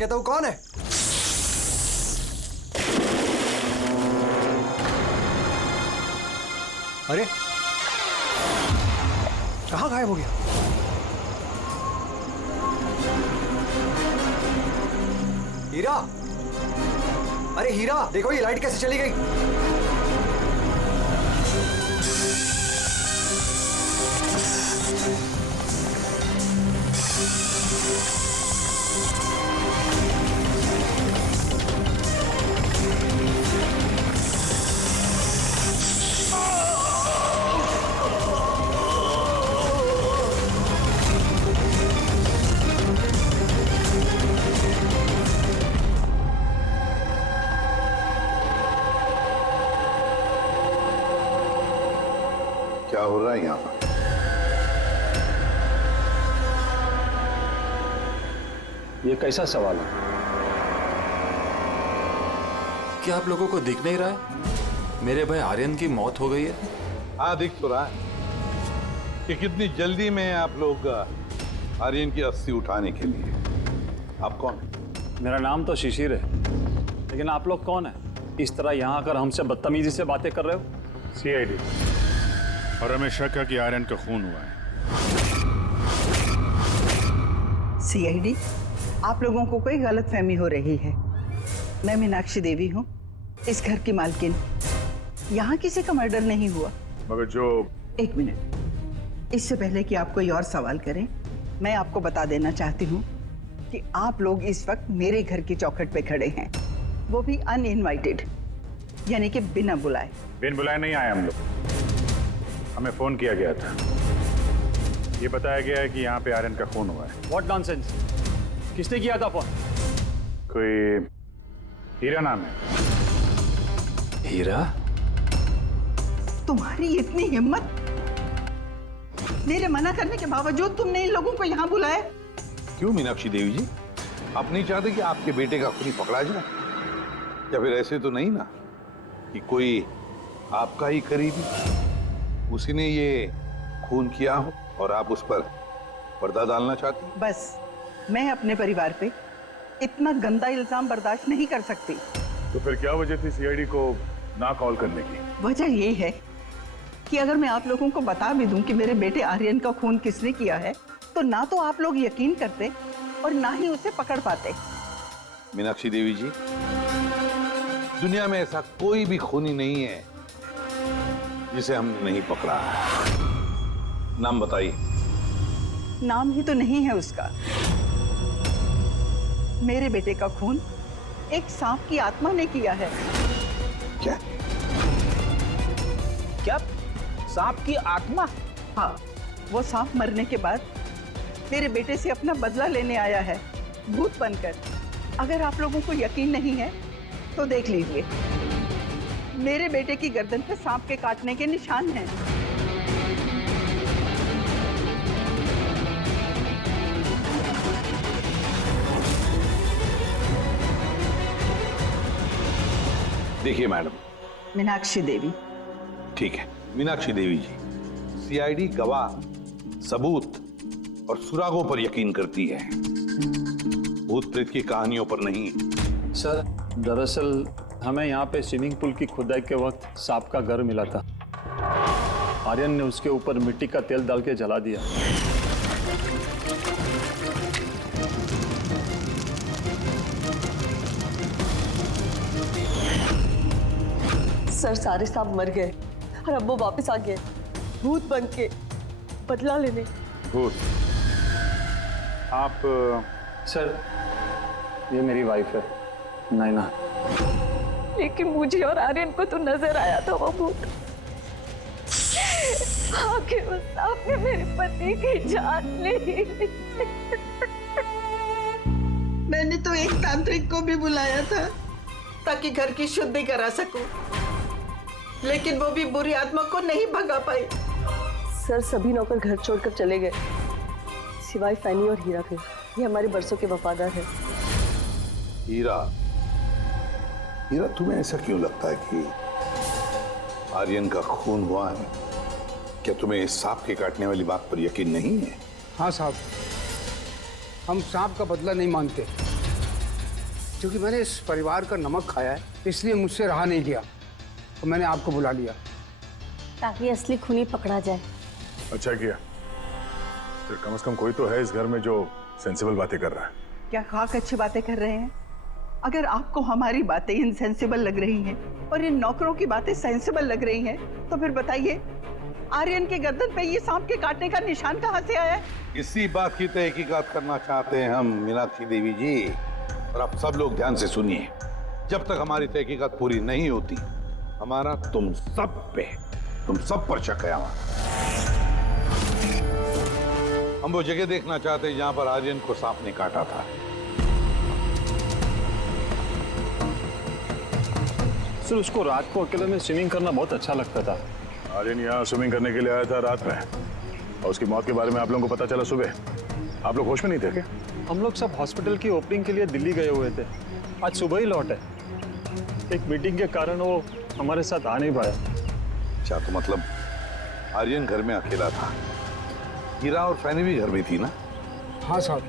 कहता हूँ कौन है? अरे कहाँ गायब हो गया? हीरा, अरे हीरा देखो ये लाइट कैसे चली गई? क्या हो रहा है यहाँ पर? ये कैसा सवाल है? क्या आप लोगों को दिख नहीं रहा है मेरे भाई आर्यन की मौत हो गई है? हाँ, दिख तो रहा है कि कितनी जल्दी में आप लोग आर्यन की अस्थि उठाने के लिए। आप कौन है? मेरा नाम तो शिशिर है, लेकिन आप लोग कौन है? इस तरह यहाँ आकर हमसे बदतमीजी से बातें कर रहे हो? सीआईडी, और हमें शक है कि आर्यन का खून हुआ है। सीआईडी, आप लोगों को कोई गलतफहमी हो रही है। मैं मीनाक्षी देवी हूँ, इस घर की मालकिन। यहाँ किसी का मर्डर नहीं हुआ। मगर जो... एक मिनट, इससे पहले कि आप कोई और सवाल करें, मैं आपको बता देना चाहती हूँ कि आप लोग इस वक्त मेरे घर की चौखट पे खड़े हैं, वो भी अनइनवाइटेड, यानी कि बिना बुलाए। बिन बुलाए नहीं आए हम लोग, हमें फोन किया गया था। ये बताया गया है कि यहाँ पे आर्यन का खून हुआ है। What nonsense? किसने किया था फोन? कोई हीरा नाम है। हीरा? तुम्हारी इतनी हिम्मत, मेरे मना करने के बावजूद तुमने इन लोगों को यहाँ बुलाया? क्यों मीनाक्षी देवी जी, आप नहीं चाहते कि आपके बेटे का खूनी पकड़ा जाए? या फिर ऐसे तो नहीं ना कि कोई आपका ही करीबी उसी ने ये खून किया हो और आप उस पर पर्दा डालना चाहती? बस, मैं अपने परिवार पे इतना गंदा इल्जाम बर्दाश्त नहीं कर सकती। तो फिर क्या वजह थी सीआईडी को ना कॉल करने की? वजह ये है कि अगर मैं आप लोगों को बता भी दूं कि मेरे बेटे आर्यन का खून किसने किया है, तो ना तो आप लोग यकीन करते और ना ही उसे पकड़ पाते। मीनाक्षी देवी जी, दुनिया में ऐसा कोई भी खूनी नहीं है जिसे हमने नहीं पकड़ा है। नाम बताइए। नाम ही तो नहीं है उसका। मेरे बेटे का खून एक सांप की आत्मा ने किया है। क्या? क्या? सांप की आत्मा? हाँ, वो सांप मरने के बाद मेरे बेटे से अपना बदला लेने आया है, भूत बनकर। अगर आप लोगों को यकीन नहीं है तो देख लीजिए, मेरे बेटे की गर्दन पे सांप के काटने के निशान हैं। देखिए मैडम। मीनाक्षी देवी। ठीक है मीनाक्षी देवी जी, सीआईडी गवाह, सबूत और सुरागों पर यकीन करती है, भूत प्रेत की कहानियों पर नहीं। सर, दरअसल हमें यहाँ पे स्विमिंग पूल की खुदाई के वक्त सांप का घर मिला था। आर्यन ने उसके ऊपर मिट्टी का तेल डाल के जला दिया। सर, सारे सांप मर गए और अब वो वापस आ गए भूत बन के बदला लेने। भूत? आप... सर, ये मेरी वाइफ है, नैना। लेकिन मुझे और आर्यन को तो नजर आया था वो भूत। आखिर उस सांप ने मेरे पति की जान ली। मैंने तो एक तांत्रिक को भी बुलाया था ताकि घर की शुद्धि करा सकूं, लेकिन वो भी बुरी आत्मा को नहीं भगा पाई। सर, सभी नौकर घर छोड़कर चले गए सिवाय फैनी और हीरा के। ये हमारे बरसों के वफादार है। हीरा, हीरा तुम्हें ऐसा क्यों लगता है कि आर्यन का खून हुआ है? क्या तुम्हें इस सांप के काटने वाली बात पर यकीन नहीं है? हाँ साहब, हम सांप का बदला नहीं मांगते। क्योंकि मैंने इस परिवार का नमक खाया है, इसलिए मुझसे रहा नहीं गया तो मैंने आपको बुला लिया। ताकि असली खूनी पकड़ा जाए। अच्छा किया। फिर कम से कम कोई तो है इस घर में जो सेंसिबल बातें कर रहा है। क्या खाक अच्छी बातें कर रहे हैं? अगर आपको हमारी बातें इनसेंसिबल लग रही हैं और इन नौकरों की बातें सेंसिबल लग रही हैं, तो फिर बताइए आर्यन के गर्दन पे ये सांप के काटने का निशान कहाँ से आया है? इसी बात की तहकीकात करना चाहते हैं हम मीनाक्षी देवी जी। और आप सब लोग ध्यान से सुनिए, जब तक हमारी तहकीकात पूरी नहीं होती हमारा तुम सब पर शक है। हम वो जगह देखना चाहते हैं जहां पर आर्यन को सांप ने काटा था। सर उसको रात को अकेले में स्विमिंग करना बहुत अच्छा लगता था। आर्यन यहाँ स्विमिंग करने के लिए आया था रात में, और उसकी मौत के बारे में आप लोगों को पता चला सुबह। आप लोग होश में नहीं थे क्या? हम लोग सब हॉस्पिटल की ओपनिंग के लिए दिल्ली गए हुए थे, आज सुबह ही लौटे। एक मीटिंग के कारण वो हमारे साथ आ नहीं पाया। अच्छा, तो मतलब आर्यन घर में अकेला था, हीरा और फैनी भी घर में थी ना? हाँ साहब,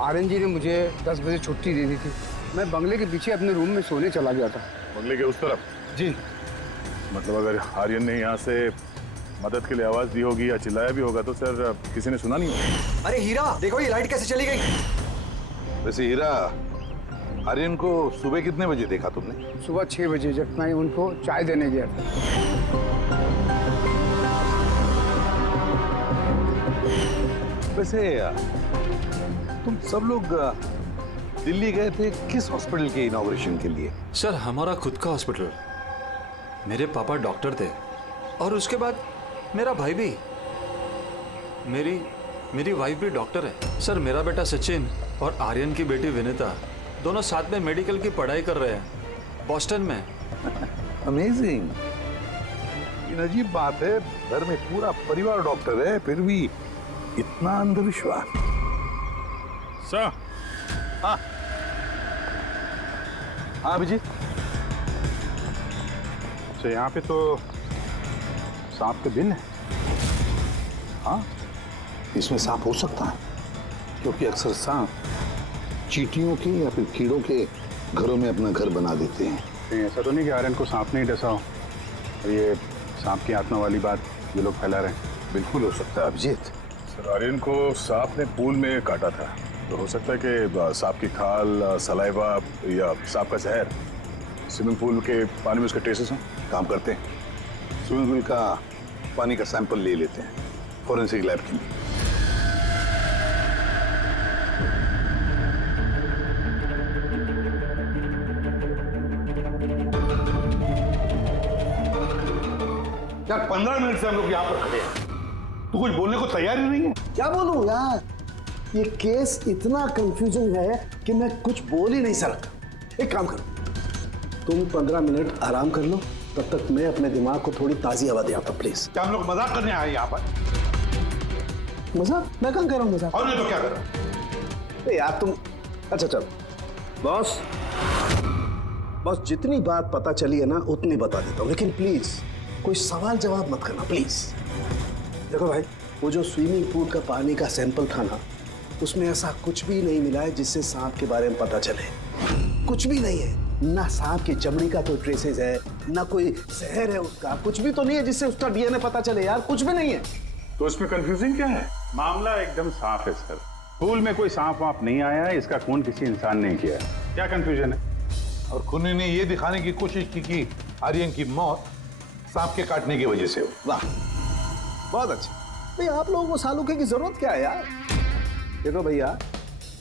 आर्यन जी ने मुझे 10 बजे छुट्टी दे दी थी। मैं बंगले के पीछे अपने रूम में सोने चला गया था। बंगले के उस तरफ? जी। मतलब अगर आर्यन ने यहाँ से मदद के लिए आवाज दी होगी या चिल्लाया भी होगा तो सर किसी ने सुना नहीं होगा। अरे हीरा देखो ये लाइट कैसे चली गई। वैसे हीरा, आर्यन को सुबह कितने बजे देखा तुमने? सुबह 6 बजे, जब मैं उनको चाय देने गया था। वैसे तुम सब लोग दिल्ली गए थे किस हॉस्पिटल के इनॉग्रेशन के लिए? सर हमारा खुद का हॉस्पिटल। मेरे पापा डॉक्टर थे और उसके बाद मेरा भाई भी। मेरी वाइफ भी डॉक्टर है। सर मेरा बेटा सचिन और आर्यन की बेटी विनीता दोनों साथ में मेडिकल की पढ़ाई कर रहे हैं बॉस्टन में। अमेजिंग। ये अजीब बात है, घर में पूरा परिवार डॉक्टर है फिर भी इतना अंधविश्वास। सर। हाँ हाँ अभिजीत। अच्छा, यहाँ पे तो सांप के दिन है। हाँ, इसमें सांप हो सकता है क्योंकि अक्सर सांप चींटियों के या फिर कीड़ों के घरों में अपना घर बना देते हैं। कहीं ऐसा तो नहीं कि आर्यन को सांप नहीं डसा हो और ये सांप की आत्मा वाली बात ये लोग फैला रहे हैं? बिल्कुल हो सकता है अभिजीत। सर आर्यन को सांप ने पूल में काटा था, तो हो सकता है कि सांप की खाल, सलाइवा या सांप का जहर स्विमिंग पूल के पानी में उसके ट्रेसेस हों। काम करते हैं, स्विमिंग पूल का पानी का सैंपल ले लेते हैं फॉरेंसिक लैब के लिए। यार 15 मिनट से हम लोग यहाँ पर खड़े हैं, तो कुछ बोलने को तैयार ही नहीं है। क्या बोलूं यार, ये केस इतना कंफ्यूजन है कि मैं कुछ बोल ही नहीं सकता। एक काम करो, तुम 15 मिनट आराम कर लो, तब तक मैं अपने दिमाग को थोड़ी ताजी हवा दे आता। प्लीज। क्या हम लोग मजाक करने आए यहाँ पर? मजाक? मैं कहाँ कर रहा हूँ मजाक? और नहीं तो क्या कर रहा है? यार तुम, अच्छा चल बॉस, जितनी बात पता चली है ना उतनी बता देता हूँ, लेकिन प्लीज कोई सवाल जवाब मत करना प्लीज। देखो भाई, वो जो स्विमिंग पूल का पानी का सैंपल था ना, उसमें ऐसा कुछ भी नहीं मिला है जिससे सांप के बारे में पता चले। कुछ भी नहीं है, ना सांप की चमड़ी का कोई ट्रेसेस है, ना कोई जहर है उसका, कुछ भी तो नहीं है जिससे उसका डीएनए पता चले यार, कुछ भी नहीं है। तो इसमें कंफ्यूजिंग क्या है? मामला एकदम साफ है सर। पूल में कोई सांप वाप नहीं आया है, इसका खून किसी इंसान ने किया है। क्या कंफ्यूजन है? और खूनी ने ये दिखाने की कोशिश की कि आर्यन की मौत सांप के काटने की वजह से हो। वाह, बहुत अच्छा। भाई आप लोगों को सालूके की जरूरत क्या है यार? देखो भैया,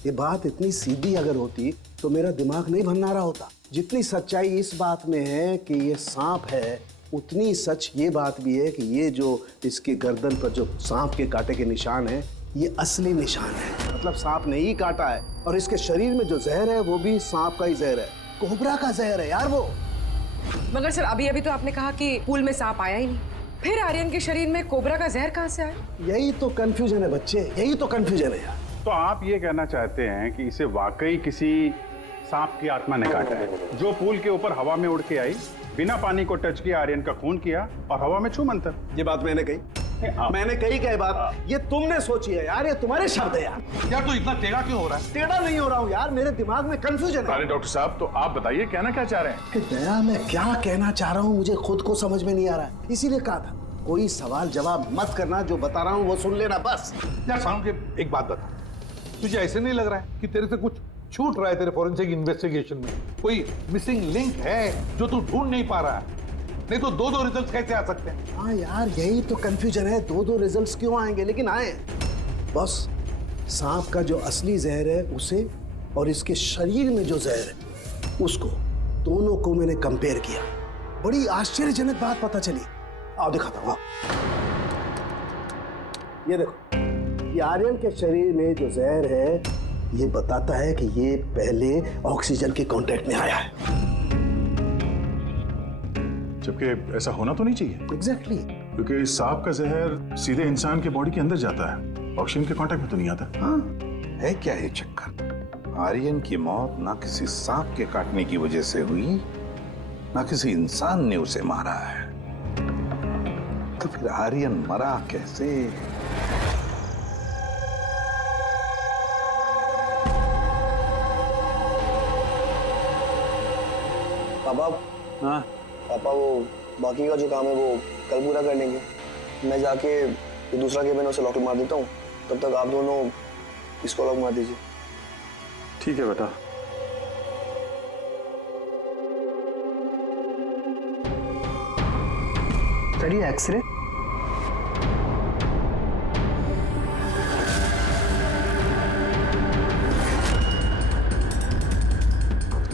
ये बात इतनी सीधी अगर होती तो मेरा दिमाग नहीं भन्ना रहा होता। जितनी सच्चाई इस बात में है कि ये सांप है, उतनी सच ये बात भी है कि ये जो इसके गर्दन पर जो सांप के कांटे के निशान है, ये असली निशान है। मतलब सांप ने ही काटा है, और इसके शरीर में जो जहर है वो भी सांप का ही जहर है, कोबरा का जहर है यार वो। मगर सर अभी तो आपने कहा कि पूल में सांप आया ही नहीं, फिर आर्यन के शरीर में कोबरा का जहर कहाँ से आया? यही तो कंफ्यूजन है बच्चे, यही तो कंफ्यूजन है यार। तो आप ये कहना चाहते हैं कि इसे वाकई किसी सांप की आत्मा ने काटा है, जो पूल के ऊपर हवा में उड़ के आई, बिना पानी को टच किया आर्यन का खून किया और हवा में छू मंतर। ये बात मैंने कही? मैंने कही क्या बात, ये तुमने सोची है यार, ये तुम्हारे शब्द है यार। यार तू इतना टेढ़ा क्यों हो रहा है? टेढ़ा नहीं हो रहा हूँ यार, मेरे दिमाग में कंफ्यूजन है। अरे डॉक्टर साहब, तो आप बताइए कहना क्या चाह रहे हैं? कि दया, मैं क्या कहना चाह रहा हूँ मुझे खुद को समझ में नहीं आ रहा है, इसीलिए कहा था कोई सवाल जवाब मत करना, जो बता रहा हूँ वो सुन लेना बस। यार साउंड के एक बात बता, तुझे ऐसे नहीं लग रहा है कि तेरे से कुछ छूट रहा है तेरे फॉरेंसिक इन्वेस्टिगेशन में? कोई मिसिंग लिंक है जो तू ढूंढ नहीं पा रहा है? नहीं तो दो रिजल्ट कैसे आ सकते हैं? हाँ यार, यही तो कंफ्यूजन है, दो रिजल्ट्स क्यों आएंगे, लेकिन आए। बस सांप का जो असली जहर है उसे और इसके शरीर में जो जहर है उसको, दोनों को मैंने कंपेयर किया। बड़ी आश्चर्यजनक बात पता चली। आओ दिखाता हूँ। ये देखो, ये आर्यन के शरीर में जो जहर है ये बताता है कि ये पहले ऑक्सीजन के कांटेक्ट में आया है। जबकि ऐसा होना तो नहीं चाहिए। एग्जैक्टली। क्योंकि सांप का जहर सीधे इंसान के बॉडी के अंदर जाता है, ऑक्सीजन के कांटेक्ट में तो नहीं आता। हाँ, है क्या ये चक्कर? आर्यन की मौत ना किसी सांप के काटने की वजह से हुई, ना किसी इंसान ने उसे मारा है। तो फिर आर्यन मरा कैसे? पापा, हाँ पापा वो बाकी का जो काम है वो कल पूरा कर लेंगे। मैं जाके ये दूसरा केबिन उसे लॉक मार देता हूँ, तब तक आप दोनों इसको लॉक मार दीजिए। ठीक है बेटा। सर ये एक्सरे?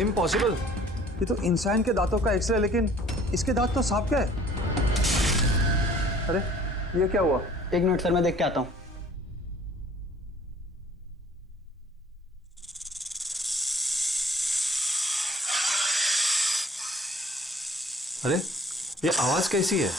इम्पॉसिबल। ये तो इंसान के दांतों का एक्सरे, लेकिन इसके दांत तो सांप के है। अरे ये क्या हुआ? एक मिनट सर, मैं देख के आता हूँ। अरे ये आवाज कैसी है?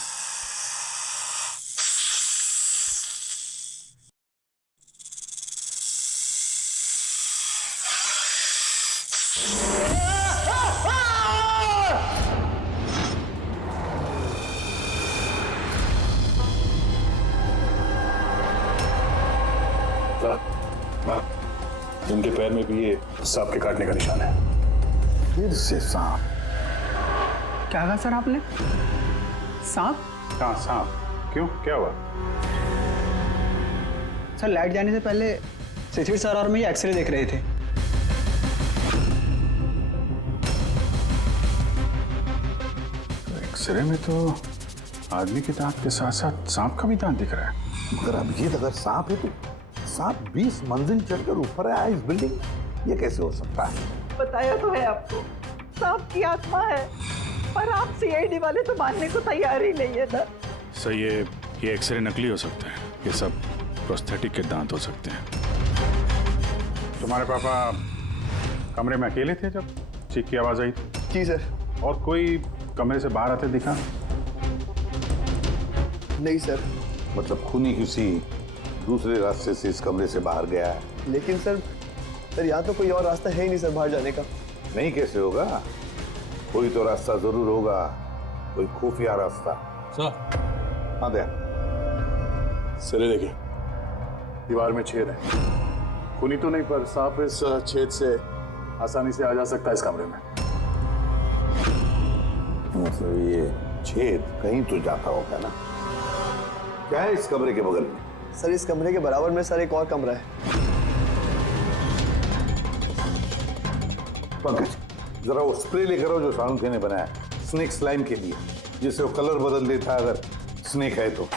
इनके पैर में भी ये सांप के काटने का निशान है। फिर से सांप? क्या कहा सर आपने? सांप? हाँ सांप। क्यों, क्या हुआ? सर लाइट जाने से पहले शिशिर सर और मैं ये एक्सरे देख रहे थे। एक्सरे में तो आदमी के दांत के साथ साथ सांप का भी दांत दिख रहा है। मगर अभिजीत, अगर सांप है तो सांप 20 मंजिल चढ़कर ऊपर आया इस बिल्डिंग, ये कैसे हो सकता है? बताया तो है आपको, सांप की आत्मा है, पर आप सीआईडी वाले तो मानने को तैयार ही नहीं है ना। सर ये एक्सरे नकली हो सकते हैं, ये सब प्रोस्थेटिक के दांत हो सकते हैं। तुम्हारे पापा कमरे में अकेले थे जब चीख की आवाज आई? जी सर। और कोई कमरे से बाहर आते दिखा? नहीं सर। मतलब खूनी किसी दूसरे रास्ते से इस कमरे से बाहर गया है? लेकिन सर यहाँ तो कोई और रास्ता है ही नहीं सर बाहर जाने का। नहीं कैसे होगा? कोई तो रास्ता जरूर होगा, कोई खुफिया रास्ता। सर। हाँ दया। सर देखिए, दीवार में छेद है। खूनी तो नहीं, पर सांप इस छेद से आसानी से आ जा सकता है इस कमरे में। मतलब ये छेद कहीं तो जाता होगा ना? क्या है इस कमरे के बगल में? सर इस कमरे के बराबर में सर एक और कमरा है। पंकज, जरा वो स्प्रे लेकर आओ जो सालुंखे ने बनाया स्नेक स्लाइम के लिए, जिससे वो कलर बदल देता है अगर स्नेक है तो।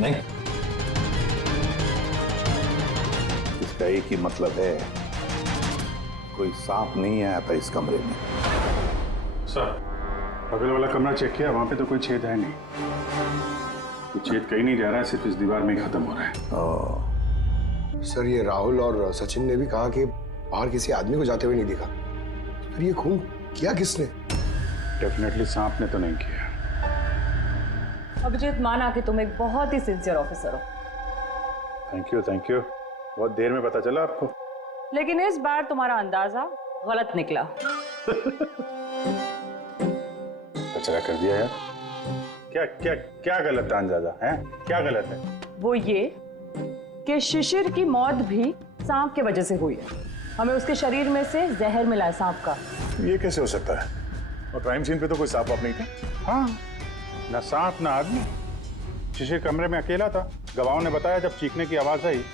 नहीं, इसका एक ही मतलब है, कोई सांप नहीं आया था इस कमरे में। सर बगल वाला कमरा चेक किया, वहां पे तो कोई छेद है नहीं। ये छेद कहीं नहीं जा रहा है, सिर्फ इस दीवार में ही खत्म हो रहा है। सर ये राहुल और सचिन ने भी कहा कि बाहर किसी आदमी को जाते हुए नहीं दिखा। फिर ये खून किया किसने? डेफिनेटली सांप ने तो नहीं किया। अभिजीत, माना कि तुम एक बहुत ही सिंसियर ऑफिसर हो, थैंक यू थैंक यू। बहुत देर में पता चला आपको। लेकिन इस बार तुम्हारा अंदाजा गलत निकला। कचरा कर दिया यार। क्या क्या क्या गलत अंदाजा है? क्या गलत है? वो ये कि शिशिर की मौत भी सांप के वजह से हुई है। हमें उसके शरीर में से जहर मिला है सांप का। ये कैसे हो सकता है? और क्राइम सीन पे तो कोई सांप वाप नहीं था। हाँ, ना सांप ना आदमी। शिशिर कमरे में अकेला था। गवाहों ने बताया जब चीखने की आवाज आई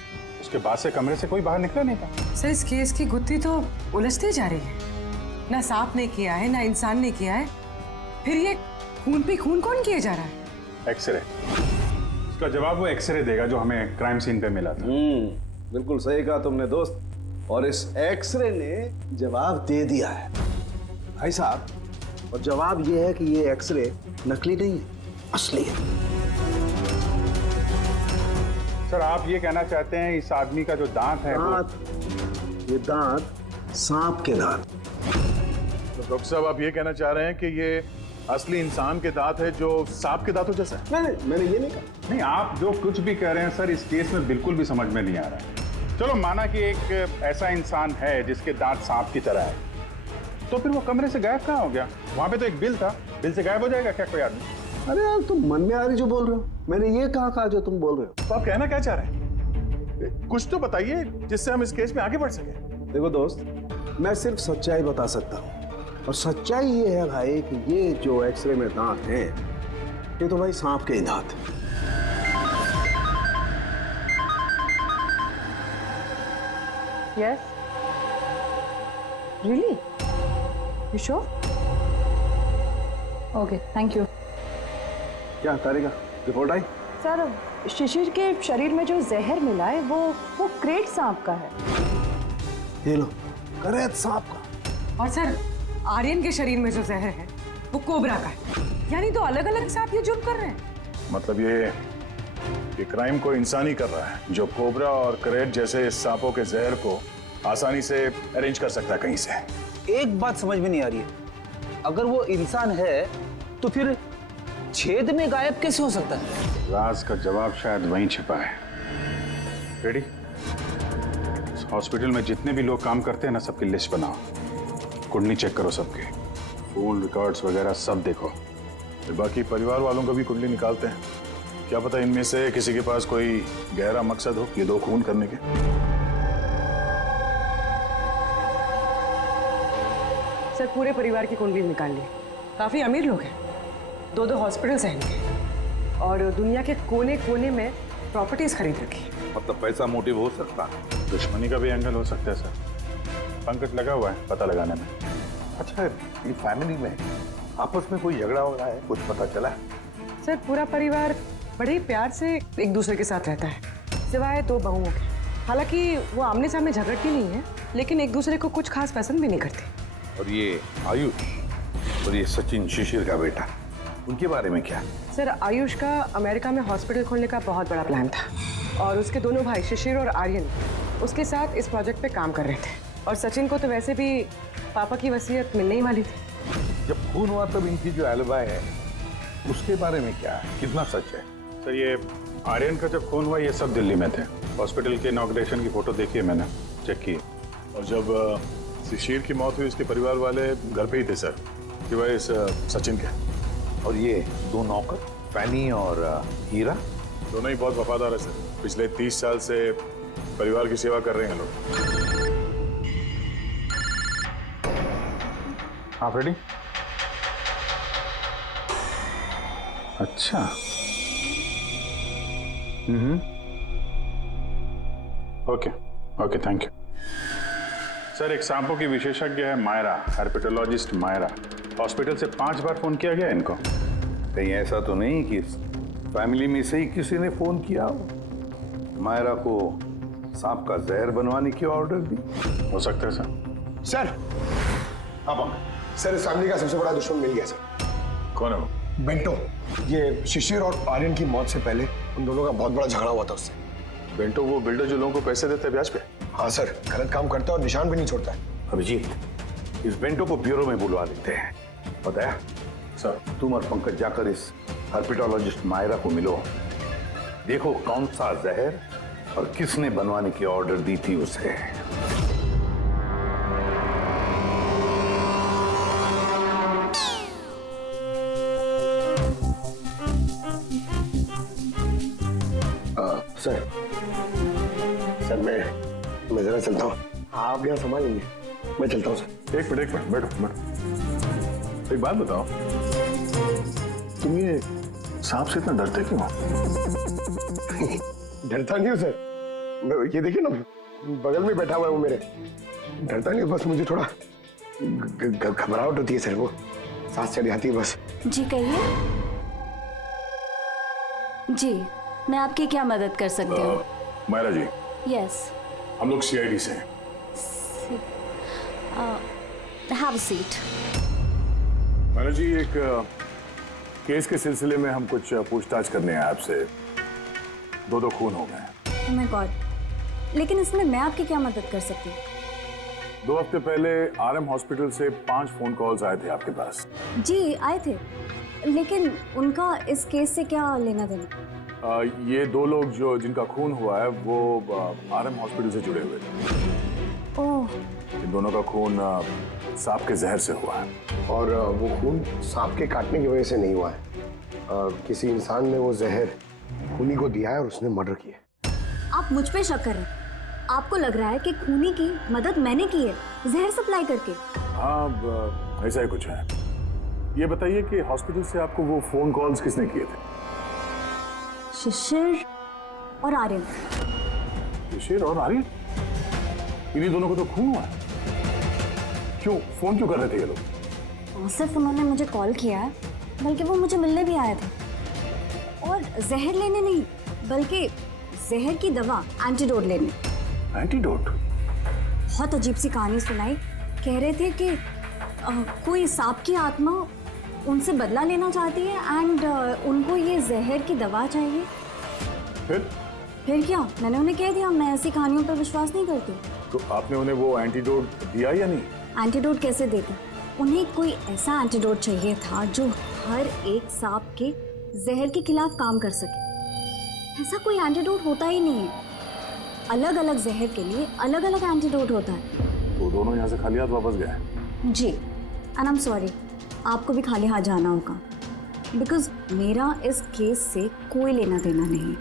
उसके बाद से कमरे से कोई बाहर निकला नहीं था। सर, इस केस की गुत्थी तो उलझती जा रही है। ना सांप ने किया है, ना इंसान ने किया है, फिर ये खून पे खून कौन किया जा रहा है? एक्सरे। इसका जवाब वो एक्सरे देगा जो हमें क्राइम सीन पे मिला था। बिल्कुल सही कहा तुमने दोस्त। और इस एक्सरे ने जवाब दे दिया है भाई साहब। और जवाब ये है कि ये एक्सरे नकली नहीं है, असली है। सर, आप ये कहना चाहते हैं इस आदमी का जो दांत है ये दांत सांप के दांत। तो डॉक्टर साहब आप ये कहना चाह रहे हैं कि ये असली इंसान के दांत है जो सांप के दांतों जैसा है? नहीं, मैंने ये नहीं कहा। नहीं, आप जो कुछ भी कह रहे हैं सर, इस केस में बिल्कुल भी समझ में नहीं आ रहा है। चलो माना कि एक ऐसा इंसान है जिसके दांत सांप की तरह है, तो फिर वो कमरे से गायब कहाँ हो गया? वहां पे तो एक बिल था, बिल से गायब हो जाएगा क्या कोई आदमी? अरे यार, तुम मन में आ रही जो बोल रहे हो। मैंने ये कहा जो तुम बोल रहे हो। तो आप कहना क्या चाह रहे हैं? कुछ तो बताइए जिससे हम इस केस में आगे बढ़ सके। देखो दोस्त, मैं सिर्फ सच्चाई बता सकता हूँ। और सच्चाई ये है भाई कि ये जो एक्सरे में दांत हैं, ये तो भाई सांप के ही दांत हैं। Yes. Really? You sure? Okay, thank you. क्या तारिका, रिपोर्ट आई? सर, शिशिर के शरीर में जो जहर मिला है वो क्रेट सांप का है। ये लो, क्रेट सांप का। और सर, आर्यन के शरीर में जो जहर है वो कोबरा का है। यानी तो अलग अलग सांप ये जुर्म कर रहे हैं। मतलब ये क्राइम को इंसान ही कर रहा है जो कोबरा और करेट जैसे सांपों के जहर को आसानी से अरेंज कर सकता है कहीं से। एक बात समझ में नहीं आ रही है, अगर वो इंसान है तो फिर छेद में गायब कैसे हो सकता है? राज का जवाब शायद वहीं छिपा है। रेडी? हॉस्पिटल में जितने भी लोग काम करते हैं ना, सबकी लिस्ट बनाओ, कुंडली चेक करो सबके, फोन रिकॉर्ड्स वगैरह सब देखो। फिर बाकी परिवार वालों को भी कुंडली निकालते हैं। क्या पता इनमें से किसी के पास कोई गहरा मकसद हो ये दो खून करने के। सर, पूरे परिवार की कुंडली निकाल ली। काफी अमीर लोग हैं, दो हॉस्पिटल्स हैं इनके, और दुनिया के कोने कोने में प्रॉपर्टीज खरीद रखी। मतलब पैसा मोटिव हो सकता? दुश्मनी का भी एंगल हो सकता है सर। पंकज लगा हुआ है पता लगाने में। अच्छा, ये फैमिली में आपस में कोई झगड़ा हो रहा है, कुछ पता चला? सर, पूरा परिवार बड़े ही प्यार से एक दूसरे के साथ रहता है, सिवाय दो बहुओं के। हालांकि वो आमने सामने झगड़ती नहीं है, लेकिन एक दूसरे को कुछ खास पसंद भी नहीं करती। और ये आयुष और ये सचिन, शिशिर का बेटा, उनके बारे में क्या? सर, आयुष का अमेरिका में हॉस्पिटल खोलने का बहुत बड़ा प्लान था, और उसके दोनों भाई शिशिर और आर्यन उसके साथ इस प्रोजेक्ट पे काम कर रहे थे। और सचिन को तो वैसे भी पापा की वसीयत मिलने ही वाली थी। जब खून हुआ तब इनकी जो एलिबाई है उसके बारे में क्या है, कितना सच है? सर, ये आर्यन का जब खून हुआ ये सब दिल्ली में थे। हॉस्पिटल के इनॉग्रेशन की फोटो देखी है मैंने, चेक की। और जब शिशिर की मौत हुई उसके परिवार वाले घर पे ही थे सर, सिवाय इस सचिन के। और ये दो नौकर, फैनी और हीरा, दोनों ही बहुत वफादार है सर। पिछले 30 साल से परिवार की सेवा कर रहे हैं लोग। आप रेडी? अच्छा। Okay okay, thank you sir. एक सांपों की विशेषज्ञ है मायरा, हर्पेटोलॉजिस्ट मायरा। हॉस्पिटल से 5 बार फोन किया गया इनको। कहीं ऐसा तो नहीं कि फैमिली में से ही किसी ने फोन किया हो मायरा को सांप का जहर बनवाने की ऑर्डर दी? हो सकता है सर। सर, अब सर, इस फैमिली का सबसे बड़ा दुश्मन मिल गया सर। कौन है वो? बेंटो। ये शिशिर और आर्यन की मौत से पहले उन दोनों का बहुत बड़ा झगड़ा हुआ था उससे। बेंटो वो बिल्डर जो लोगों को पैसे देते हैं ब्याज पे? हाँ सर, गलत काम करता है और निशान भी नहीं छोड़ता है। अभिजीत, इस बेंटो को ब्यूरो में बुलवा देते हैं। बताया सर, तुम और पंकज जाकर इस हर्पिटोलॉजिस्ट मायरा को मिलो, देखो कौन सा जहर और किसने बनवाने की ऑर्डर दी थी उसे। सर मैं जरा चलता हूँ, आप यहाँ संभालेंगे, मैं चलता हूँ सर। एक मिनट बैठो। एक बात बताओ, तुम ये सांप से इतना डरते क्यों? डरता नहीं हूँ सर, ये देखिए ना बगल में बैठा हुआ है वो मेरे। डरता नहीं, बस मुझे थोड़ा घबराहट होती है सर, वो सांस चढ़ जाती है बस। जी कहिए। जी मैं आपकी क्या मदद कर सकती हूँ? मायरा जी, यस। हम लोग सीआईडी से हैं। Have a seat. Myra ji, एक केस के सिलसिले में हम कुछ पूछताछ करने आए आपसे। दो खून हो गए। ओह माय गॉड, लेकिन इसमें मैं आपकी क्या मदद कर सकती हूँ? 2 हफ्ते पहले आरएम हॉस्पिटल से 5 फोन कॉल्स आए थे आपके पास। जी आए थे, लेकिन उनका इस केस से क्या लेना देना? ये 2 लोग जो जिनका खून हुआ है वो आरएम हॉस्पिटल से जुड़े हुए थे। ओह। इन दोनों का खून सांप के जहर से हुआ है। और वो खून सांप के काटने की वजह से नहीं हुआ है, किसी इंसान ने वो जहर खूनी को दिया है और उसने मर्डर किया। आप मुझ पे शक कर रहे हैं? आपको लग रहा है कि खूनी की मदद मैंने की है जहर सप्लाई करके? हाँ, ऐसा ही कुछ है। ये बताइए कि हॉस्पिटल से आपको वो फोन कॉल्स किसने किए थे? शिशिर और आर्यन। शिशिर और आर्यन? इन्हीं दोनों को तो खून हुआ है। क्यों फोन क्यों कर रहे थे ये लोग? सिर्फ उन्होंने मुझे कॉल किया है, बल्कि वो मुझे मिलने भी आए थे, और जहर लेने नहीं बल्कि जहर की दवा एंटीडोट लेने। एंटीडोट? बहुत अजीब सी कहानी सुनाई। कह रहे थे कि कोई सांप की आत्मा उनसे बदला लेना चाहती है एंड उनको ये जहर की दवा चाहिए। फिर क्या? मैंने उन्हें कह दिया मैं ऐसी कहानियों पर विश्वास नहीं करती। तो आपने उन्हें वो एंटीडोट दिया या नहीं? एंटीडोट कैसे देते? उन्हें कोई ऐसा एंटीडोट चाहिए था जो हर एक सांप के जहर के खिलाफ काम कर सके। ऐसा कोई एंटीडोट होता ही नहीं है। अलग अलग जहर के लिए अलग अलग एंटीडोट होता है। तो दोनों यहाँ से खाली हाथ वापस गए? जी, एंड आई एम सॉरी, आपको भी खाली हाथ जाना होगा, बिकॉज मेरा इस केस से कोई लेना देना नहीं।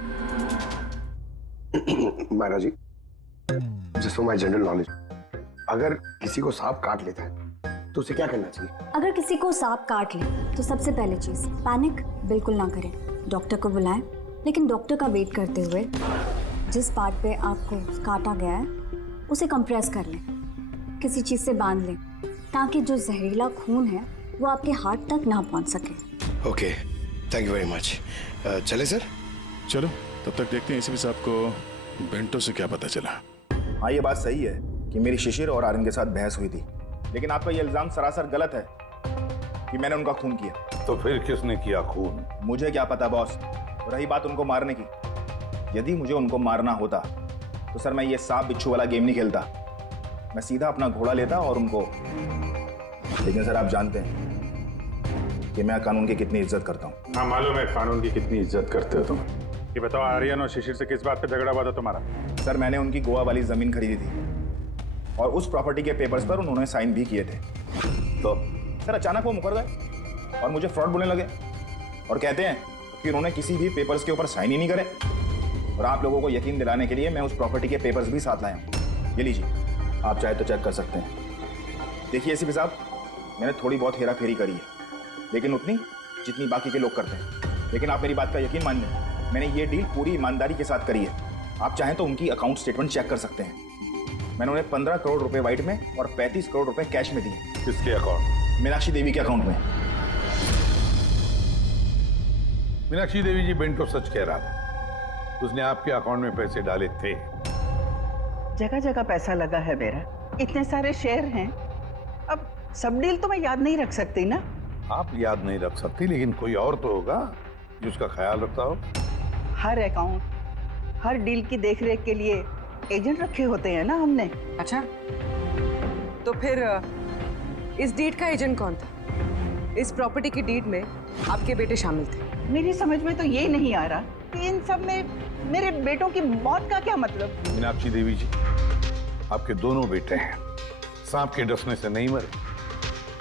Myra ji, just for my general knowledge, अगर किसी को सांप काट लेता है तो उसे क्या करना चाहिए? अगर किसी को सांप काट ले तो सबसे पहले चीज पैनिक बिल्कुल ना करें। डॉक्टर को बुलाएं, लेकिन डॉक्टर का वेट करते हुए जिस पार्ट पे आपको काटा गया है उसे कंप्रेस कर लें, किसी चीज से बांध लें, ताकि जो जहरीला खून है वो आपके हार्ट तक ना पहुंच सके। Okay, thank you very much. चले सर? चलो, तब तक देखते हैं एसीपी साहब को बेंटो से क्या पता चला। हाँ, ये बात सही है कि मेरी शिशिर और आर्यन के साथ बहस हुई थी, लेकिन आपका ये इल्जाम सरासर गलत है कि मैंने उनका खून किया। तो फिर किसने किया खून? मुझे क्या पता बॉस। रही बात उनको मारने की, यदि मुझे उनको मारना होता तो सर मैं ये सांप बिच्छू वाला गेम नहीं खेलता, मैं सीधा अपना घोड़ा लेता और उनको। लेकिन सर आप जानते हैं कि मैं कानून की कितनी इज्जत करता हूँ। हाँ मालूम है कानून की कितनी इज्जत करते हो तुम। ये बताओ, आर्यन और शिशिर से किस बात पे झगड़ा हुआ था तुम्हारा? सर मैंने उनकी गोवा वाली जमीन खरीदी थी और उस प्रॉपर्टी के पेपर्स पर उन्होंने साइन भी किए थे। तो सर अचानक वो मुकर गए और मुझे फ्रॉड बोलने लगे और कहते हैं कि उन्होंने किसी भी पेपर्स के ऊपर साइन ही नहीं करे। और आप लोगों को यकीन दिलाने के लिए मैं उस प्रॉपर्टी के पेपर्स भी साथ लाया हूँ। ये लीजिए, आप चाहे तो चेक कर सकते हैं। देखिए एसीपी साहब, मैंने थोड़ी बहुत हेरा फेरी करी है, लेकिन उतनी जितनी बाकी के लोग करते हैं। लेकिन आप मेरी बात का यकीन मानिए, मैंने ये डील पूरी ईमानदारी के साथ करी है। आप चाहें तो उनकी अकाउंट स्टेटमेंट चेक कर सकते हैं। मैंने उन्हें 15 करोड़ रुपए व्हाइट में और 35 करोड़ रुपए कैश में दिए। किसके अकाउंट? मीनाक्षी देवी के अकाउंट में। मीनाक्षी देवी जी बेंटो सच कह रहा था, उसने आपके अकाउंट में पैसे डाले थे। जगह जगह पैसा लगा है मेरा, इतने सारे शेयर हैं, अब सब डील तो मैं याद नहीं रख सकती ना। आप याद नहीं रख सकती, लेकिन कोई और तो होगा जो उसका ख्याल रखता हो। हर अकाउंट, हर डील की देखरेख के लिए एजेंट रखे होते हैं ना हमने। अच्छा, तो फिर इस डीड का एजेंट कौन था? इस प्रॉपर्टी की डीड में आपके बेटे शामिल थे। मेरी समझ में तो ये नहीं आ रहा कि इन सब में मेरे बेटों की मौत का क्या मतलब। मीनाक्षी देवी जी, आपके दोनों बेटे हैं, सांप के डसने से नहीं मरे,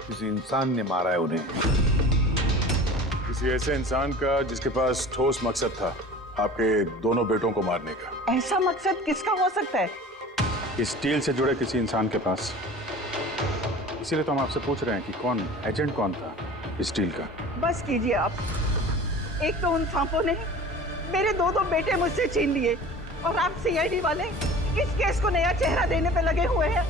किसी इंसान ने मारा है उन्हें। किसी ऐसे इंसान का जिसके पास ठोस मकसद था आपके दोनों बेटों को मारने का। ऐसा मकसद किसका हो सकता है? इस डील से जुड़े किसी इंसान के पास। इसीलिए तो हम आपसे पूछ रहे हैं कि कौन एजेंट कौन था इस डील का। बस कीजिए आप। एक तो उन सांपों ने मेरे दो बेटे मुझसे छीन लिए और आप सीआईडी वाले इस केस को नया चेहरा देने पे लगे हुए हैं।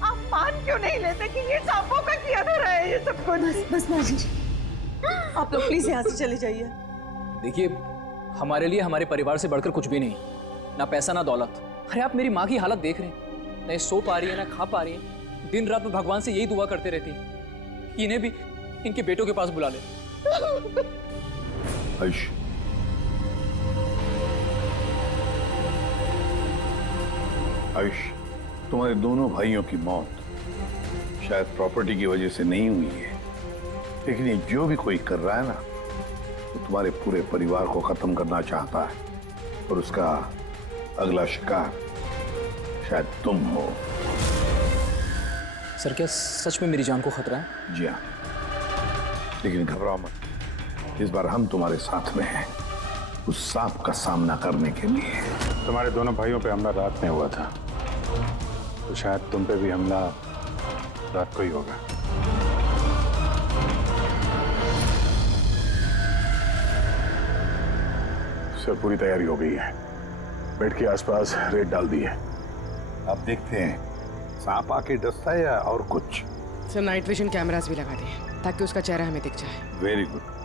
आप मान क्यों नहीं लेते कि ये सांपों का किया धरा है ये सब कुछ? बस माजी जी, आप लोग प्लीज यहाँ से चले जाइए। देखिए, हमारे लिए हमारे परिवार से बढ़कर कुछ भी नहीं, ना पैसा ना दौलत। अरे आप मेरी माँ की हालत देख रहे हैं, ना ये सो पा रही है ना खा पा रही है। दिन रात में भगवान से यही दुआ करते रहती है कि इन्हें भी इनके बेटों के पास बुला ले। आयुष, आयुष, तुम्हारे दोनों भाइयों की मौत शायद प्रॉपर्टी की वजह से नहीं हुई है, लेकिन ये जो भी कोई कर रहा है ना, वो तुम्हारे पूरे परिवार को खत्म करना चाहता है और उसका अगला शिकार शायद तुम हो। सर, क्या सच में मेरी जान को खतरा है? जी हाँ, लेकिन घबराओ मत, इस बार हम तुम्हारे साथ में हैं उस सांप का सामना करने के लिए। तुम्हारे दोनों भाइयों पे हमला रात में हुआ था, तो शायद तुम पे भी हमला रात को ही होगा। सर, पूरी तैयारी हो गई है। बेड के आसपास रेत डाल दी है। अब देखते हैं सांप आके डसता है या और कुछ। सर, नाइट विजन कैमरास भी लगा दिए ताकि उसका चेहरा हमें दिख जाए। Very good.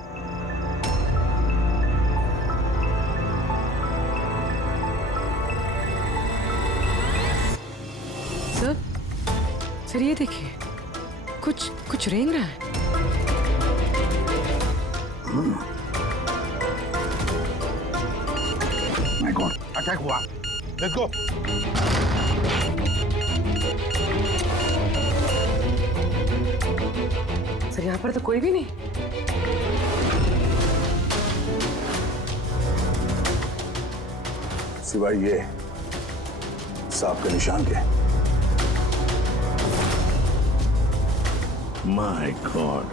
सर ये देखिए, कुछ रेंग रहा है। माय गॉड, अटैक हुआ। Let's go. सर, यहाँ पर तो कोई भी नहीं। सिवाय ये सांप के निशान के। My God.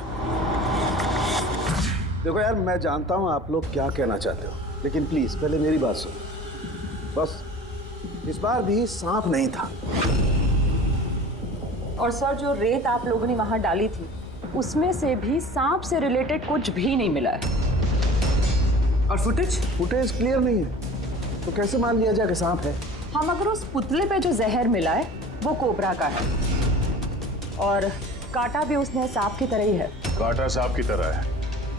देखो यार, मैं जानता हूं आप लोग क्या कहना चाहते हो, लेकिन प्लीज पहले मेरी बात सुनो। बस इस बार भी सांप नहीं था। और सर, जो रेत आप लोगों ने वहां डाली थी उसमें से भी सांप से रिलेटेड कुछ भी नहीं मिला है। और फुटेज क्लियर नहीं है, तो कैसे मान लिया जाए कि सांप है? हम अगर उस पुतले पे जो जहर मिला है वो कोबरा का है, और काटा भी उसने सांप की तरह ही है। काटा सांप की तरह है,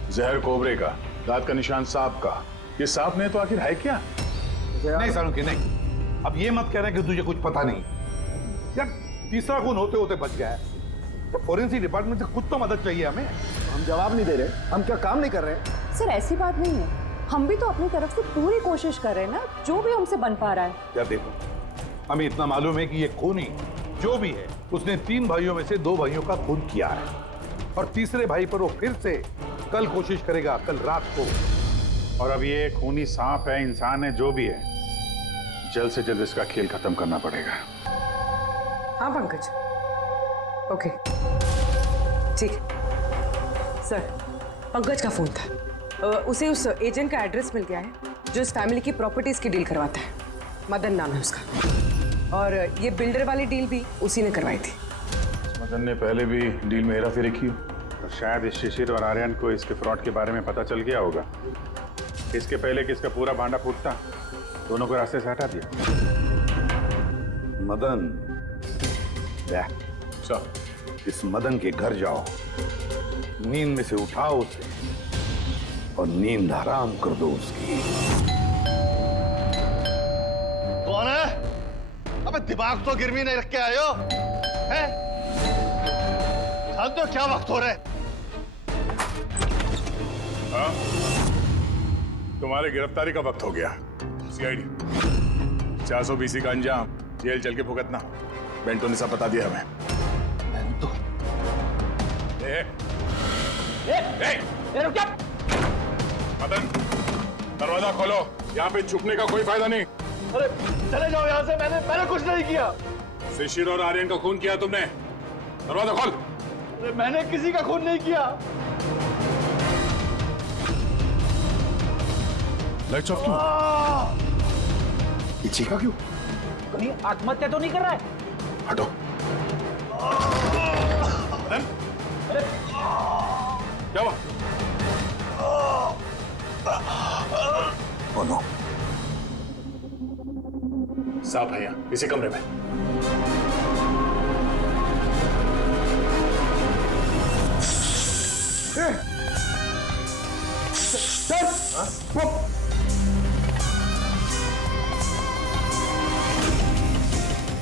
जहर कोबरे का, दांत का निशान सांप का। ये सांप नहीं तो आखिर है क्या? नहीं सालुंकी, नहीं। अब ये मत कह रहे कि तुझे कुछ पता नहीं। यार, तीसरा खून होते होते बच गया है, तो फोरेंसिक डिपार्टमेंट से कुछ तो मदद चाहिए हमें। हम जवाब नहीं दे रहे, हम क्या काम नहीं कर रहे? सर, ऐसी बात नहीं है, हम भी तो अपनी तरफ से पूरी कोशिश कर रहे हैं ना, जो भी हमसे बन पा रहा है। यार देखो, हमें इतना मालूम है कि ये खूनी जो भी है उसने 3 भाइयों में से 2 भाइयों का खून किया है, और तीसरे भाई पर वो फिर से कल कोशिश करेगा, कल रात को। और अब ये खूनी सांप है, इंसान है, जो भी है, जल्द से जल्द इसका खेल खत्म करना पड़ेगा। हाँ पंकज, ओके, ठीक। सर, पंकज का फोन था, उसे उस एजेंट का एड्रेस मिल गया है जो इस फैमिली की प्रॉपर्टीज की डील करवाता है। मदन नाम है उसका, और ये बिल्डर वाली डील भी उसी ने करवाई थी। मदन ने पहले भी डील में हेराफेरी की, और शायद इस शिशिर और आर्यन को इसके फ्रॉड के बारे में पता चल गया होगा। इसके पहले कि इसका पूरा भांडा फूटता, दोनों को रास्ते से हटा दिया। मदन, इस मदन के घर जाओ, नींद में से उठाओ उसे और नींद हराम कर दो उसकी। कौन है? अबे दिमाग तो गिरवी नहीं रख के आए हो, हैं? जानते हो क्या वक्त हो रहा है? हाँ? तुम्हारे गिरफ्तारी का वक्त हो गया। सीआईडी 420 का अंजाम जेल चल के भुगतना। बेंटो ने सब बता दिया हमें। बेंटो? रुक जा। मदन, दरवाजा खोलो, यहाँ पे छुपने का कोई फायदा नहीं। अरे चले जाओ यहाँ से, मैंने कुछ नहीं किया। शिशिर और आर्यन का खून किया तुमने, दरवाजा खोल। अरे मैंने किसी का खून नहीं किया। लाइट्स ऑफ क्यों? ये चीखा क्यों? कहीं आत्महत्या तो नहीं कर रहा है? हटो। अरे क्या हुआ? नो, सांप है यहाँ इसी कमरे में।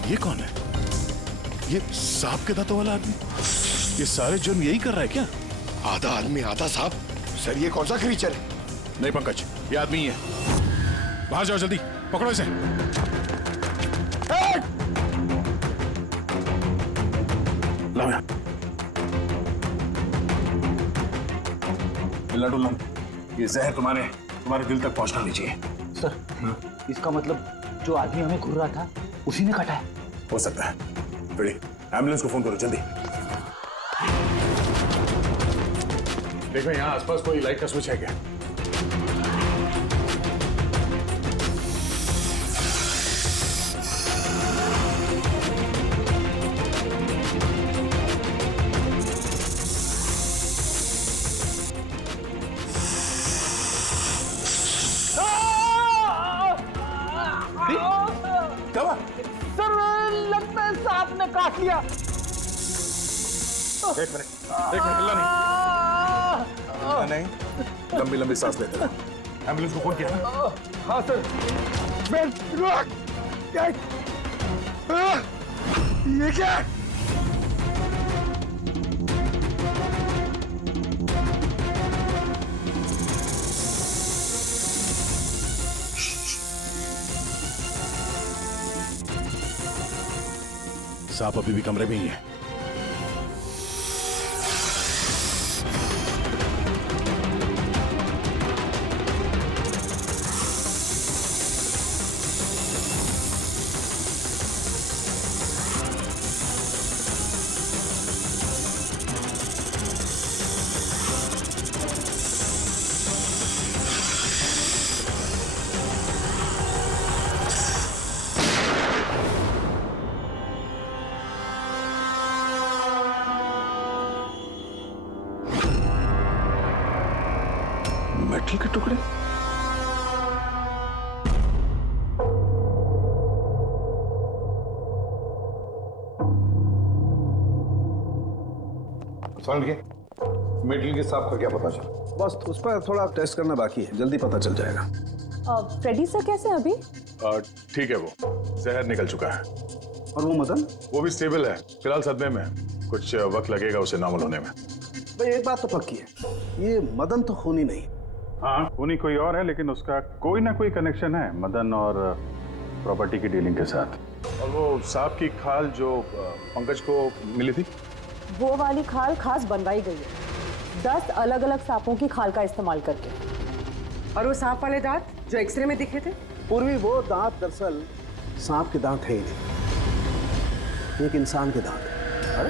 ये कौन है? ये सांप के दांतों वाला आदमी? ये सारे जुर्म यही कर रहा है क्या? आधा आदमी आधा सांप? सर ये कौन सा क्रीचर है? नहीं पंकज, ये आदमी ही है। बाहर जाओ जल्दी, पकड़ो इसे। लाओ यहाँ। मिलना डुलना, ये जहर तुम्हारे दिल तक पहुंचना नहीं चाहिए। सर, इसका मतलब जो आदमी हमें घूर रहा था उसी ने काटा है? हो सकता है। रेडी, एम्बुलेंस को फोन करो जल्दी। देखो यहाँ आसपास कोई लाइट का स्विच है क्या? सर लगता है सांप ने काट लिया। एक मिनट हिलना नहीं। लंबी लंबी सांस लेते रहो। एम्बुलेंस को फोन किया ना? हाँ सर। ये क्या? सांप अभी भी कमरे में ही है। मेटल के टुकड़े? मेटल के सांप का क्या पता चला? बस उस पर थोड़ा टेस्ट करना बाकी है, जल्दी पता चल जाएगा। फ्रेडी सर कैसे हैं अभी? ठीक है, वो जहर निकल चुका है। और वो मदन? वो भी स्टेबल है, फिलहाल सदमे में। कुछ वक्त लगेगा उसे नॉर्मल होने में। भाई एक बात तो पक्की है, ये मदन तो खूनी नहीं। हाँ, खूनी कोई और है, लेकिन उसका कोई ना कोई कनेक्शन है मदन और प्रॉपर्टी की डीलिंग के साथ। और वो सांप की खाल जो पंकज को मिली थी, वो वाली खाल खास बनवाई गई है 10 अलग अलग सांपों की खाल का इस्तेमाल करके। और वो सांप वाले दांत जो एक्सरे में दिखे थे? पूर्वी वो दांत दरअसल सांप के दांत है ही नहीं, एक इंसान के दांत है। अरे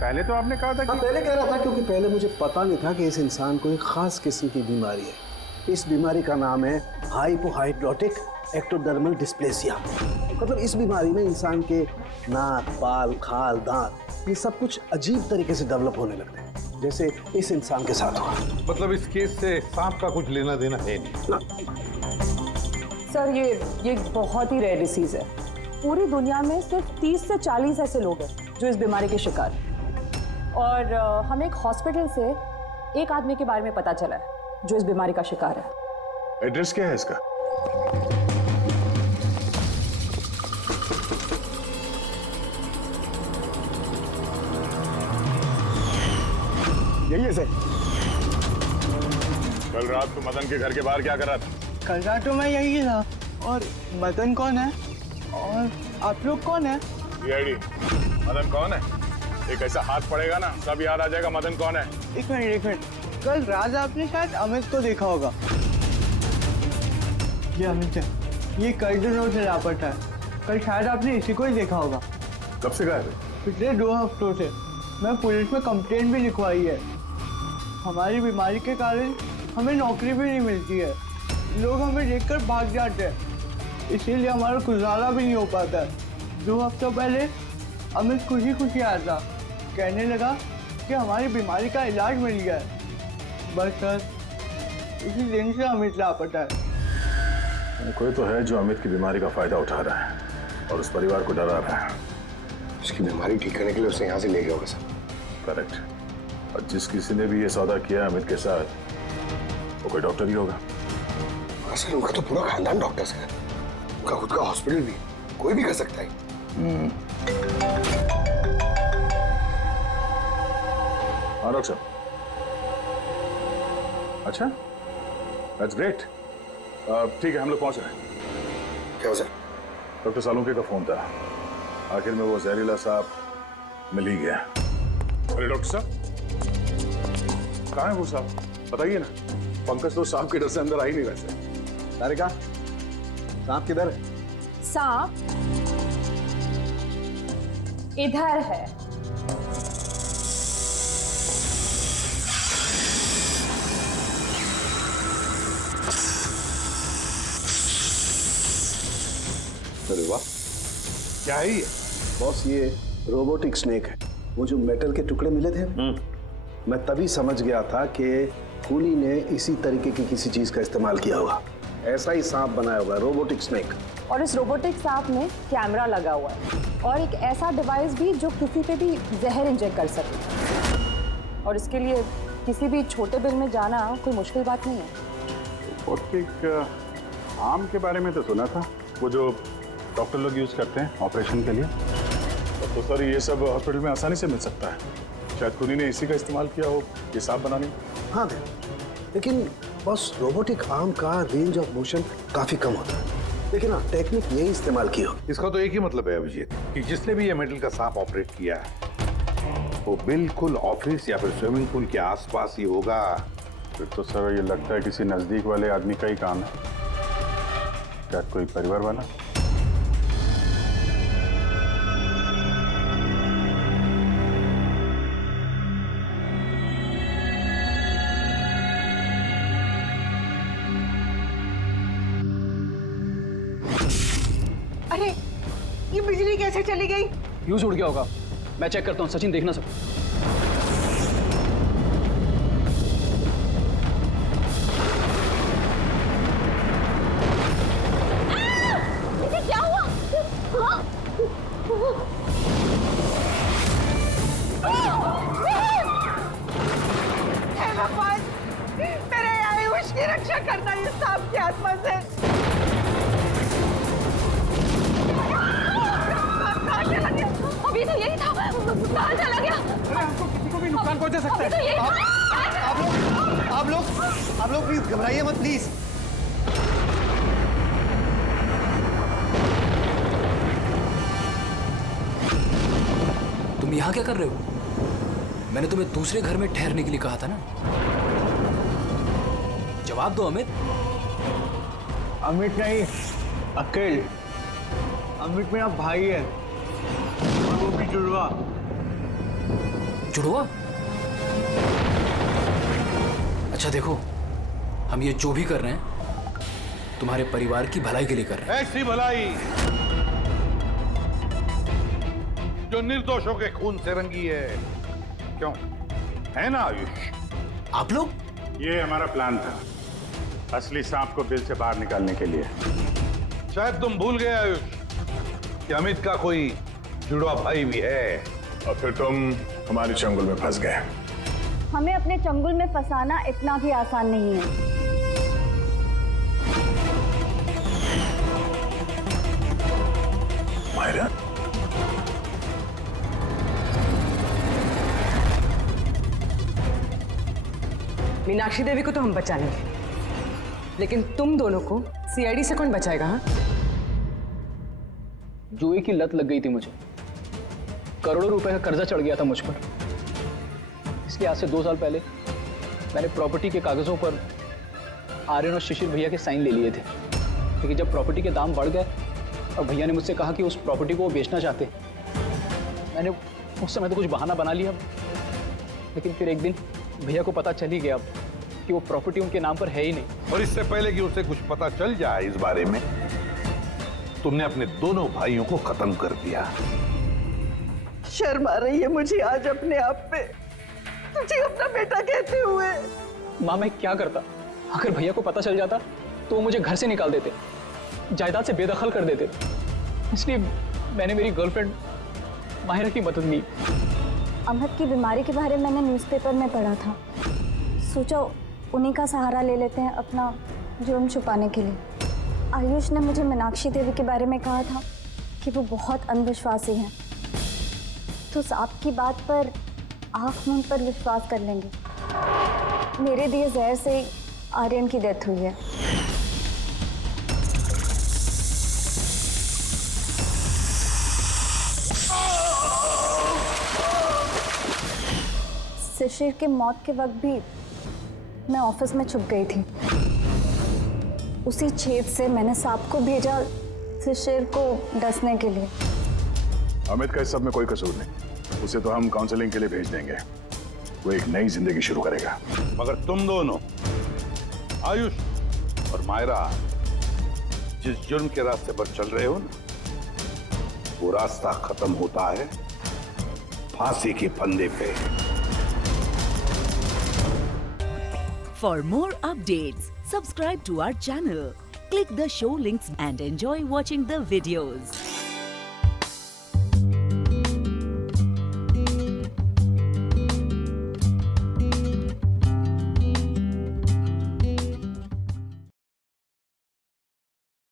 पहले तो आपने कहा था कि... पहले कह रहा था क्योंकि पहले मुझे पता नहीं था कि इस इंसान को एक खास किस्म की बीमारी है। इस बीमारी का नाम है हाइपोहाइड्रोटिक एक्टोडर्मल डिस्प्लेसिया। मतलब इस बीमारी में इंसान के नाक, बाल, खाल, दांत ये सब कुछ अजीब तरीके से डेवलप होने लगते हैं, जैसे इस इंसान के साथ हुआ। मतलब इस केस से सांप का कुछ लेना देना है नहीं? सर ये बहुत ही रेयर डिसीज है। पूरी दुनिया में सिर्फ 30 से 40 ऐसे लोग हैं जो इस बीमारी के शिकार हैं। और हमें एक हॉस्पिटल से एक आदमी के बारे में पता चला है जो इस बीमारी का शिकार है। एड्रेस क्या है इसका? यही है सर। कल रात को मदन के घर के बाहर क्या कर रहा था? कल रात तो मैं यही था। और मदन कौन है? और आप लोग कौन है? सीआईडी। मदन कौन है? एक ऐसा हाथ पड़ेगा ना, सब याद आ जाएगा मदन कौन है। एक मिनट, कल रात आपने शायद अमित को देखा होगा। ये अमित है, ये कई दिनों से लापता है। कल शायद आपने इसी को ही देखा होगा। कब से गायब है? पिछले 2 हफ्तों से। मैं पुलिस में कंप्लेंट भी लिखवाई है। हमारी बीमारी के कारण हमें नौकरी भी नहीं मिलती है। लोग हमें देखकर भाग जाते हैं, इसीलिए हमारा गुजारा भी नहीं हो पाता है। 2 हफ्तों पहले अमित खुशी आया था, कहने लगा कि हमारी बीमारी का इलाज मिल गया है। बस सर, इसी दिन से अमित लापता है। कोई तो है जो अमित की बीमारी का फायदा उठा रहा है और उस परिवार को डरा रहा है। उसकी बीमारी ठीक करने के लिए उसे यहाँ से ले गया होगा सर। करेक्ट। और जिस किसी ने भी ये सौदा किया अमित के साथ, वो कोई डॉक्टर ही होगा। सर उनका तो पूरा खानदान डॉक्टर है, उनका खुद का हॉस्पिटल भी, कोई भी कर सकता है। हाँ डॉक्टर साहब। अच्छा, दैट्स ग्रेट। ठीक है, हम लोग पहुंच रहे हैं। क्या सर? डॉक्टर सालुंके का फोन था, आखिर में वो जहरीला सांप मिल ही गया। अरे डॉक्टर साहब, कहाँ है वो सांप? बताइए ना। पंकज तो सांप के डर से अंदर आ ही नहीं रहे। तारिका, सांप किधर है? सांप इधर है। अरे वाह, क्या है ये? बॉस, ये रोबोटिक स्नेक है। वो जो मेटल के टुकड़े मिले थे, मैं तभी समझ गया था कि खूनी ने इसी तरीके की किसी चीज का इस्तेमाल किया होगा। ऐसा ही सांप बनाया होगा, रोबोटिक स्नेक। और इस रोबोटिक सांप में कैमरा लगा हुआ है और एक ऐसा डिवाइस भी जो किसी पे भी जहर इंजेक्ट कर सके। और इसके लिए किसी भी छोटे बिल में जाना कोई मुश्किल बात नहीं है। रोबोटिक आर्म के बारे में तो सुना था, वो जो डॉक्टर लोग यूज करते हैं ऑपरेशन के लिए। तो सर ये सब हॉस्पिटल में आसानी से मिल सकता है। शायद खूनी ने इसी का इस्तेमाल किया हो ये सांप बनाने में। हाँ दे, लेकिन बस रोबोटिक आर्म का रेंज ऑफ मोशन काफी कम होता है। लेकिन हाँ, टेक्निक यही इस्तेमाल की हो। इसका तो एक ही मतलब है अभिजीत कि जिसने भी ये मेटल का सांप ऑपरेट किया है वो बिल्कुल ऑफिस या फिर स्विमिंग पूल के आसपास ही होगा। फिर तो सर ये लगता है किसी नजदीक वाले आदमी का ही काम है। क्या कोई परिवार वाला? अरे, ये बिजली कैसे चली गई? फ्यूज उड़ गया होगा। मैं चेक करता हूँ, सचिन देख ना सकता। क्या हुआ? हे भगवान, मेरे आयुष की रक्षा करना इस सांप की आत्मा से। अभी तो यही था, कहाँ चला गया? हमको किसी को भी नुकसान पहुंचा सकता है। तो यही आप लोग प्लीज घबराइए मत प्लीज। तुम यहाँ क्या कर रहे हो? मैंने तुम्हें दूसरे घर में ठहरने के लिए कहा था ना। जवाब दो अमित। अमित नहीं, अकेल। अमित मेरा भाई है और वो भी जुड़वा। जुड़वा? अच्छा देखो, हम ये जो भी कर रहे हैं तुम्हारे परिवार की भलाई के लिए कर रहे हैं। ऐसी भलाई जो निर्दोषों के खून से रंगी है। क्यों, है ना आयुष? आप लोग? ये हमारा प्लान था, असली सांप को बिल से बाहर निकालने के लिए। शायद तुम भूल गए आयुष कि अमित का कोई जुड़वा भाई भी है। और फिर तुम हमारे चंगुल में फंस गए। हमें अपने चंगुल में फंसाना इतना भी आसान नहीं है। मायरा, मीनाक्षी देवी को तो हम बचा लेंगे, लेकिन तुम दोनों को सीआईडी से कौन बचाएगा? हाँ, जुए की लत लग गई थी मुझे, करोड़ों रुपए का कर्जा चढ़ गया था मुझ पर। इसलिए आज से 2 साल पहले मैंने प्रॉपर्टी के कागजों पर आर्यन और शिशिर भैया के साइन ले लिए थे। लेकिन जब प्रॉपर्टी के दाम बढ़ गए और भैया ने मुझसे कहा कि उस प्रॉपर्टी को वो बेचना चाहते, मैंने उस समय तो कुछ बहाना बना लिया। लेकिन फिर एक दिन भैया को पता चल ही गया कि वो प्रॉपर्टी उनके नाम पर है ही नहीं। और इससे पहले कि उसे कुछ पता चल जाए इस बारे में, तुमने अपने दोनों भाइयों को खत्म कर दिया। शर्म आ रही है मुझे आज अपने आप पे, तुझे अपना बेटा कहते हुए। माँ मैं क्या करता? अगर भैया को पता चल जाता तो वो मुझे घर से निकाल देते, जायदाद से बेदखल कर देते। इसलिए मैंने मेरी गर्लफ्रेंड माहिरा की मदद ली। अमहद की बीमारी के बारे में मैंने न्यूज़पेपर में पढ़ा था, सोचा उन्हीं का सहारा ले लेते हैं अपना जुर्म छुपाने के लिए। आयुष ने मुझे मीनाक्षी देवी के बारे में कहा था कि वो बहुत अंधविश्वासी हैं, तो सांप की बात पर आँख मूंद पर विश्वास कर लेंगे। मेरे दिए जहर से आर्यन की डेथ हुई है। शिशिर के मौत के वक्त भी मैं ऑफिस में छुप गई थी। उसी छेद से मैंने सांप को भेजा शिशिर को डसने के लिए। अमित का इस सब में कोई कसूर नहीं, उसे तो हम काउंसलिंग के लिए भेज देंगे, वो एक नई जिंदगी शुरू करेगा। मगर तुम दोनों, आयुष और मायरा, जिस जुर्म के रास्ते पर चल रहे हो ना, वो रास्ता खत्म होता है फांसी के फंदे पे। For more updates, subscribe to our channel, click the show links and enjoy watching the videos.